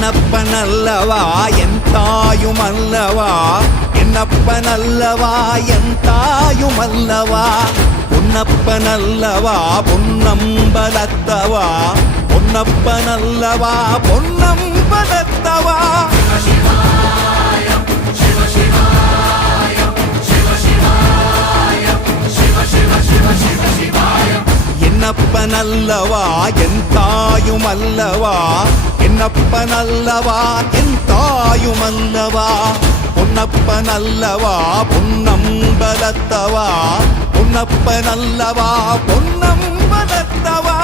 என்னப்பனல்லவா என் தாயுமல்லவா என்னப்பனல்லவா என் தாயுமல்லவா பொன்னப்பனல்லவா பொன்னம்பலத்தவா பொன்னப்பனல்லவா பொன்னம்பலத்தவா என்னப்பனல்லவா என் தாயுமல்லவா என்னப்பனல்லவா என் தாயுமல்லவா பொன்னப்பனல்லவா பொன்னம்பலத்தவா பொன்னப்பனல்லவா பொன்னம்பலத்தவா